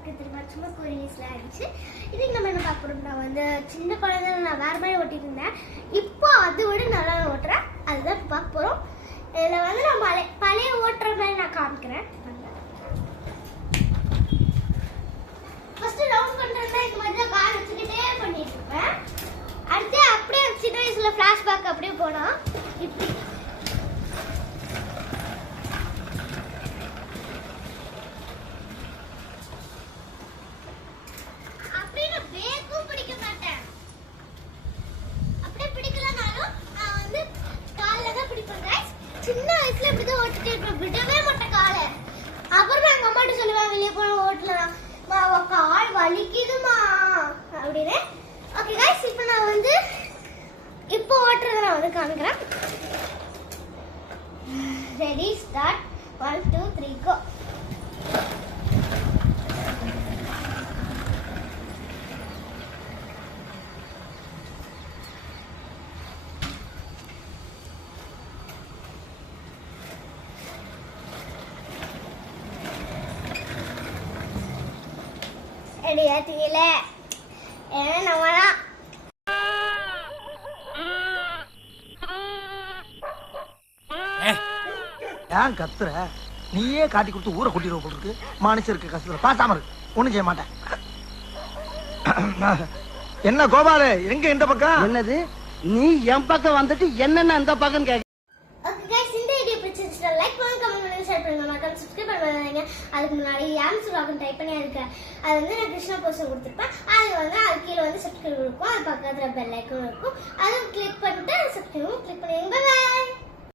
பார்த்துக்க திரும்ப சும்மா கோரிஸ்லாம் இருந்துச்சு. இதுக்கு நம்ம என்ன பார்க்க போகிறோம், நான் வந்து சின்ன குழந்தைல நான் வேறு மாதிரி ஓட்டிட்டு இருந்தேன். இப்போ அதை விட நல்லா ஓட்டுறேன். அதுதான் இப்போ பார்க்க போகிறோம். இதில் வந்து நான் பழைய ஓட்டுற மாதிரி நான் காமிக்கிறேன். ஃபஸ்ட்டு ரவுண்ட் பண்ணுறதுனா இந்த மாதிரி தான் கார் வச்சுக்கிட்டே பண்ணிட்டு இருப்பேன். அடுத்து அப்படியே சின்ன வயசில் ஃப்ளாஷ்பேக் அப்படியே போனால் இப்படி சின்ன வயசுல இப்படிதான் ஓட்டிட்டு இருப்பேன், விடவே மாட்டேன் காலை. அப்புறம் எங்க அம்மாட்ட சொல்லுவேன், வெளியே போன ஓட்டலாம் கால் வலிக்குதுமா அப்படின்னு. ஓகே கைஸ், இப்போ நான் வந்து இப்போ ஓட்டுறத நான் வந்து காமிக்கிறேன். Ready, start. 1 2 3 கோ. தெரியல ஏன்னா நம்மதான் ஏன் கத்துற? நீயே காட்டி கொடுத்து ஊரை கூட்டிடுவோம் போல இருக்கு. மனுஷருக்கு கஷ்டத்துல பாசாம இருக்கு, ஒண்ணும் செய்ய மாட்டேன். என்ன கோபாலு, எங்க இந்த பக்கம்? என்னது நீ என் பக்கம் வந்துட்டு என்னென்ன அந்த பக்கம் கேட்க? ஓகே गाइस, இந்த வீடியோ பிடிச்சிருந்தா லைக் பண்ணுங்க, கமெண்ட் பண்ணுங்க, ஷேர் பண்ணுங்க, மறக்காம சப்ஸ்கிரைப் பண்ணுங்க. அதுக்கு முன்னாடி யாம்ஸ் vlog டைப் பண்ணி அதுக்கு அது வந்து நான் கிருஷ்ணா போஸ்ட் கொடுத்துருப்பேன். அது கீழே வந்து சப்ஸ்கிரைப் இருக்கும். அது பக்கத்துல பெல் ஐகான் இருக்கும். அதை கிளிக் பண்ணிட்டு சப்ஸ்கிரைப் கிளிக் பண்ணுங்க. Bye by.